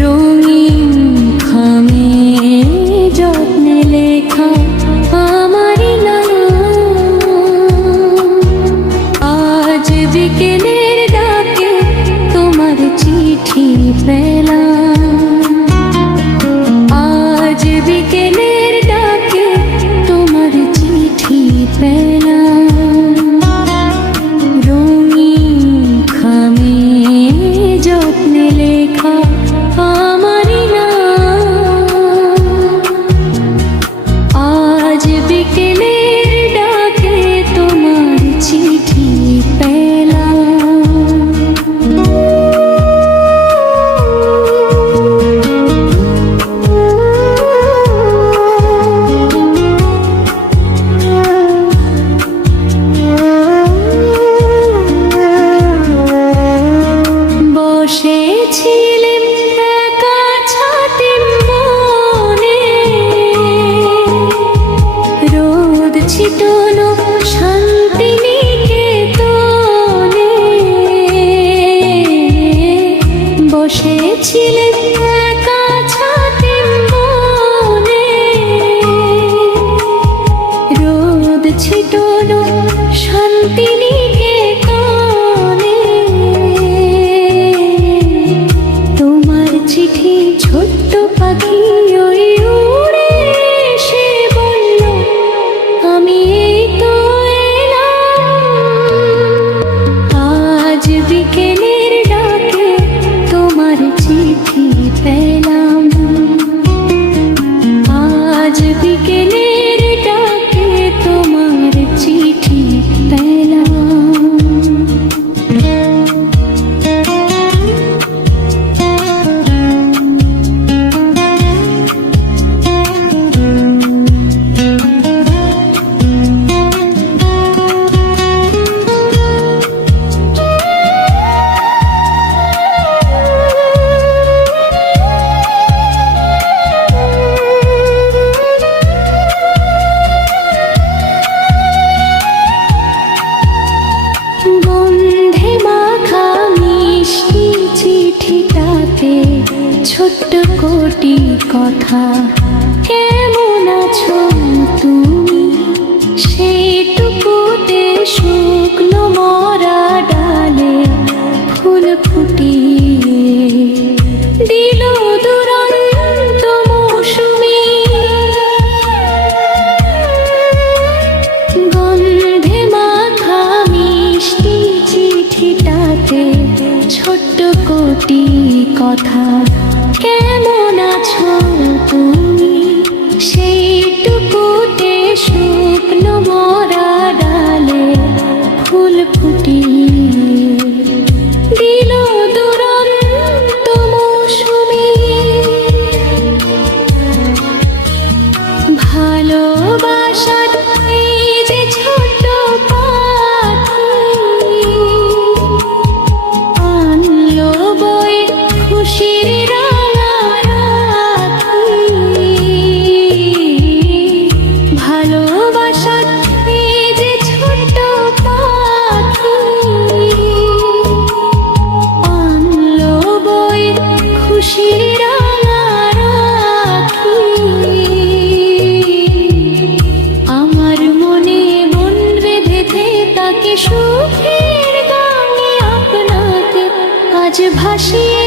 রঙিন খামে যত্নে লেখা আমারই নাম। আজ বিকেলের ডাকে তোমার চিঠি পেলাম। আজ বিকেলের ডাকে তোমার চিঠি পেলাম। রঙিন খামে যত্নে লেখা আমারই নাম। আজ বিকেলের ডাকে তোমার চিঠি পেলাম। বসেছিলেন একা ছাতিম বনে, রোদ ছিটলো শান্তিনিকেতনে। বসেছিলেন একা ছাতিম বনে, রোদ ছিটলো শান্তিনিকেতনে। তোমার চিঠি ছোট্ট পাখি ওই উড়ে এসে বলল, আমি এই তো এলাম। আজ বিকেলের ডাকে তোমার চিঠি পেলাম। আজ বিকেলের ডাকে তোমার চিঠি পেলাম। গন্ধে মাখা মিষ্টি চিঠিটাতে ছোট্ট কোটি কথা। কেমন আছো তুমি, সেইটুকুতে শুকনো মরা ডালে ফুল ফুটিয়ে দিল দুরন্ত মৌসুমি। গন্ধে মাখা মিষ্টি চিঠিটাতে ছোট্ট কোটি কথা। কেমন আছো তুমি, সেইটুকুতে শুকনো মরা ডালে ফুল ফুটিয়ে দিল দুরন্ত মৌসুমি। ভালোবাসার এই যে ছোট পাখি, আনলো বয়ে খুশির রাঙা রাখি। ভালোবাসার এই যে ছোট পাখি, আনলো বয়ে খুশির রাঙা রাখি। আমার মনে মন বেঁধেছে তাকে সুখের গানে আপনাকে আজ ভাসিয়ে